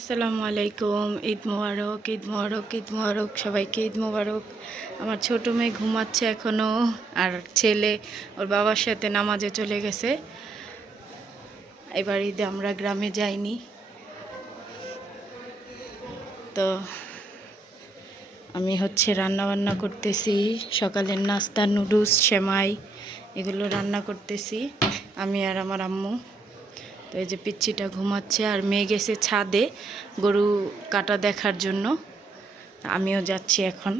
আসসালামু আলাইকুম। ঈদ মোবারক, ঈদ মোবারক, ঈদ মোবারক। সবাইকে ঈদ মোবারক। আমার ছোট মেয়ে ঘুমাচ্ছে এখনও, আর ছেলে ওর বাবার সাথে নামাজে চলে গেছে। এবার ঈদে আমরা গ্রামে যাইনি, তো আমি রান্না বান্না করতেছি। সকালের নাস্তা নুডলস, সেমাই এগুলো রান্না করতেছি আমি আর আমার আম্মু। তো এই যে পিচ্চিটা ঘুমাচ্ছে, আর মেয়ে গেছে ছাদে গরু কাটা দেখার জন্য। আমিও যাচ্ছি এখন।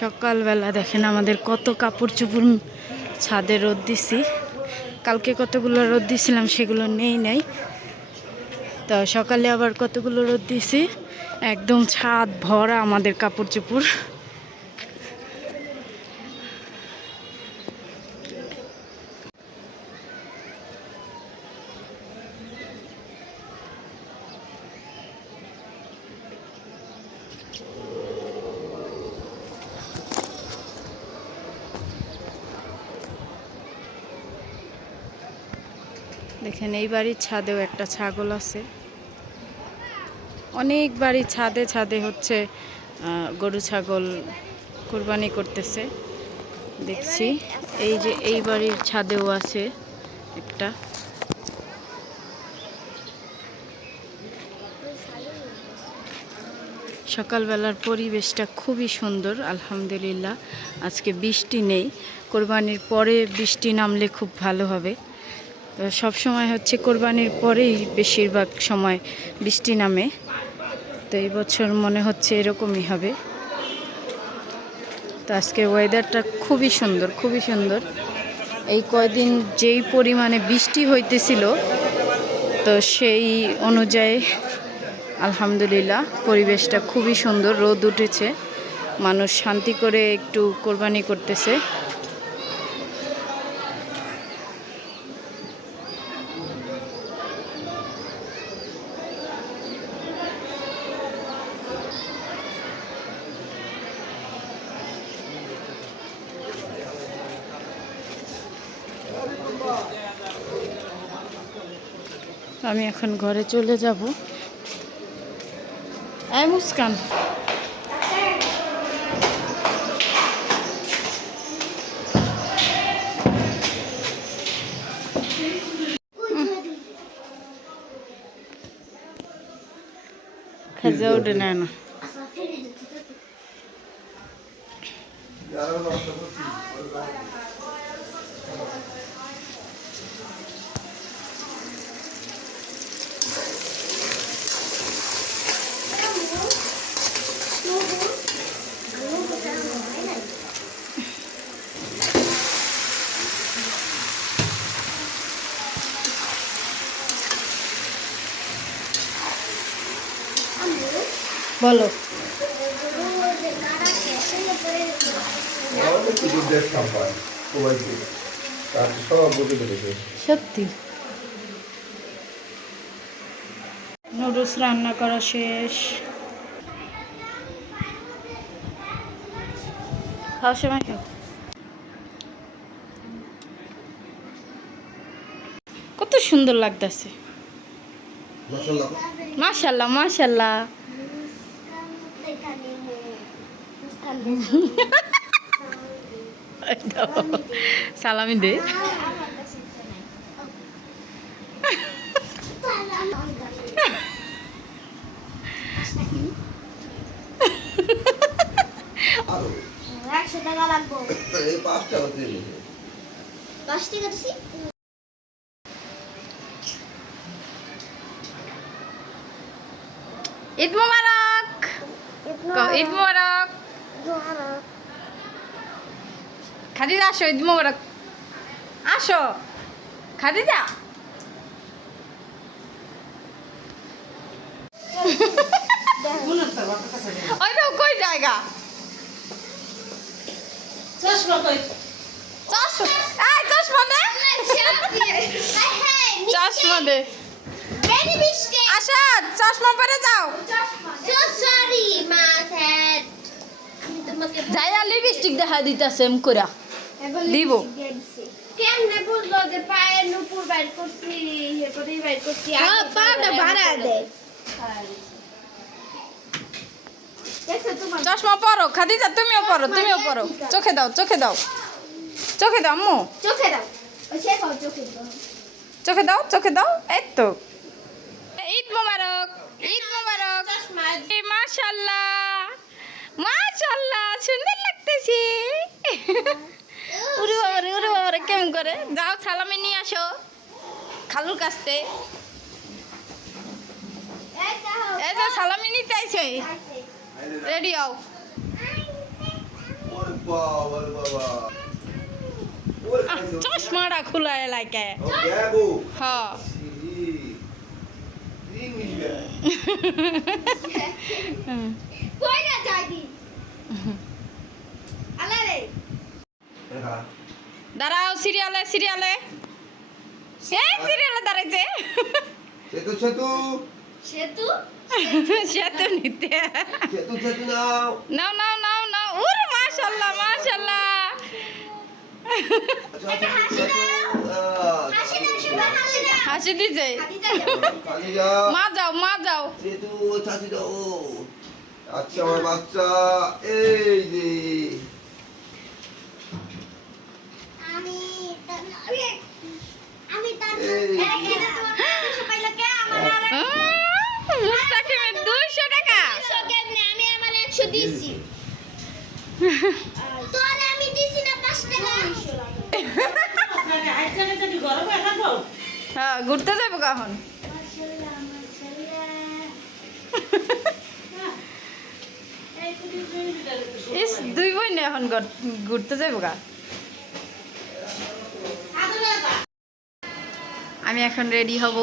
সকালবেলা দেখেন আমাদের কত কাপড় চোপড় ছাদে রোদ দিছি। কালকে কতগুলো রোদ দিছিলাম সেগুলো নেই। তো সকালে আবার কতগুলো রোদ দিছি, একদম ছাদ ভরা আমাদের কাপড় চোপড়। দেখেন এই বাড়ির ছাদেও একটা ছাগল আছে। অনেক বাড়ির ছাদে ছাদে গরু ছাগল কুরবানি করতেছে দেখছি। এই যে এই বাড়ির ছাদেও আছে একটা। সকালবেলার পরিবেশটা খুবই সুন্দর, আলহামদুলিল্লাহ। আজকে বৃষ্টি নেই, কোরবানির পরে বৃষ্টি নামলে খুব ভালো হবে। তো সবসময় কোরবানির পরেই বেশিরভাগ সময় বৃষ্টি নামে, তো এই বছর মনে হচ্ছে এরকমই হবে। তো আজকে ওয়েদারটা খুবই সুন্দর। এই কয়দিন যেই পরিমাণে বৃষ্টি হইতেছিল, তো সেই অনুযায়ী আলহামদুলিল্লাহ পরিবেশটা খুবই সুন্দর। রোদ উঠেছে, মানুষ শান্তি করে একটু কোরবানি করতেছে। আমি এখন ঘরে চলে যাব। মুস্কান, খাজা উঠে না না। বলো। সত্যি নুডলস রান্না করা শেষ। খাওয়ার সময় খাও। কত সুন্দর লাগতেছে, মাশাল্লাহ মাশাল্লাহ। সালামি দে। ঈদ মোবারক, ঈদ মোবারক। খাদিজা আসো, ঈদ মোবারক। আসো খাদিজা। ওই তো কই জায়গা চশমা দে, চশমা দে। আশা চশমা পরে যাও। যাইয়া লিপস্টিক দেখা দিতেছে এম কইরা দিব। কেমনে বুঝলো যে পায়ে নুপুর বাইর করছি, এরপরেই বাইর করছি। পাটা ভাড়া দেয়। চশমা পরো খাদিজা, তুমিও পরো, তুমিও পরো। চোখে দাও, চোখে দাও, চোখে দাও আম্মু, চোখে দাও। ওই শেখাও চোখে দাও। চোখে দাও, চোখে দাও। এই তো। ঈদ মোবারক, ঈদ মোবারক। মাশাআল্লাহ মাশাআল্লাহ, সুন্দর লাগতেছে। উরে বাবারে, উরে বাবারে, কেমন করে যাও সালামি নিয়ে আসো খালুর কাছতে। এই যে সালামি নিতে আইছে, রেডি হও। চশমাটা খোলা এলাকায়। হ্যাঁ কইরা যাইদি আলারে দাঁড়াও, সিরিয়ালে সিরিয়ালে, সেই সিরিয়ালে দাঁড়াইছে। সেতু সেতু সেতু সেতু নিতে সেতু সেতু নাও নাও নাও নাও নাও। ওরে মাশাআল্লাহ মাশাআল্লাহ। হাসি দিছে। মা যাও, মা যাও। সেতু চাচি দাও। আচ্ছা আমার বাচ্চা, এই যে আমি তার এই। পাইলো কে আমার আর মুস্তাকিমের 200 টাকা। 100 কেমনে আমি আমার 100 দিছি। তোরে আমি দিছি না 5 টাকা। হ্যাঁ ঘুরতে যাবো কখন? মাশাআল্লাহ মাশাআল্লাহ। ইস, দুই বোন এখন ঘুরতে যাবো গা। আমি এখন রেডি হব।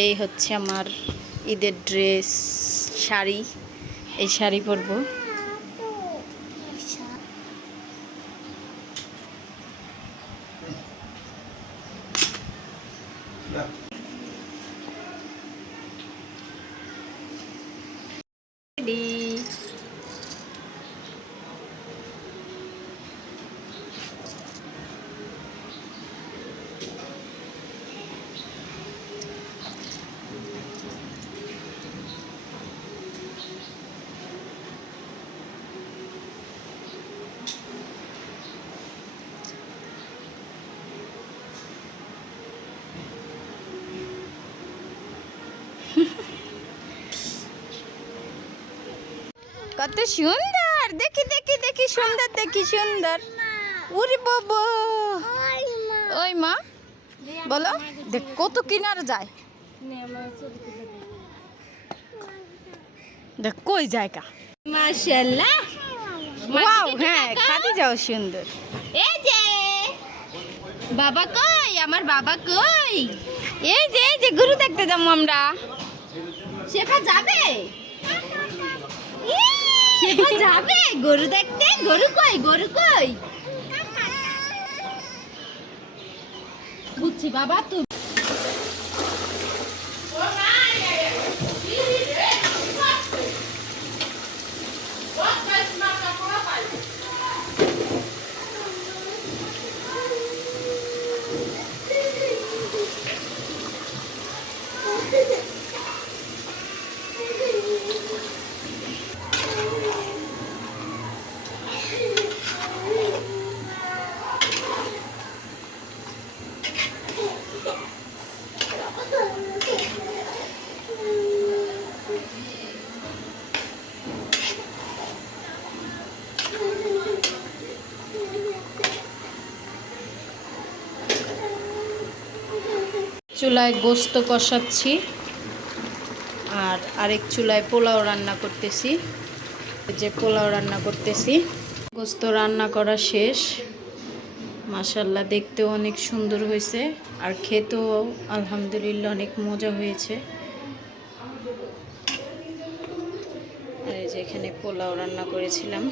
এই হচ্ছে আমার ঈদের ড্রেস, শাড়ি। এই শাড়ি পরবো। কত সুন্দর, দেখি দেখি দেখি, সুন্দর দেখি সুন্দর। উরে বাবা, ওই মা বলো, দেখ কত কিনার যায়। দেখ কই জায়গা। মাশাআল্লাহ। ওয়াও, হ্যাঁ খাদিজাও সুন্দর। এই যে বাবা কই, আমার বাবা কই? এই যে গরু দেখতে যাবো আমরা। শেফা যাবে, শেফা যাবে গরু দেখতে। গরু কই, গরু কই? বুঝছি বাবা তুই চুলায় গোস্ত কষাচ্ছি আর আরেক চুলায় পোলাও রান্না করতেছি। যে পোলাও রান্না করতেছি, গোস্ত রান্না করা শেষ। মাশাআল্লাহ দেখতেও অনেক সুন্দর হয়েছে আর খেতেও আলহামদুলিল্লাহ অনেক মজা হয়েছে। আর এই যে এখানে পোলাও রান্না করেছিলাম।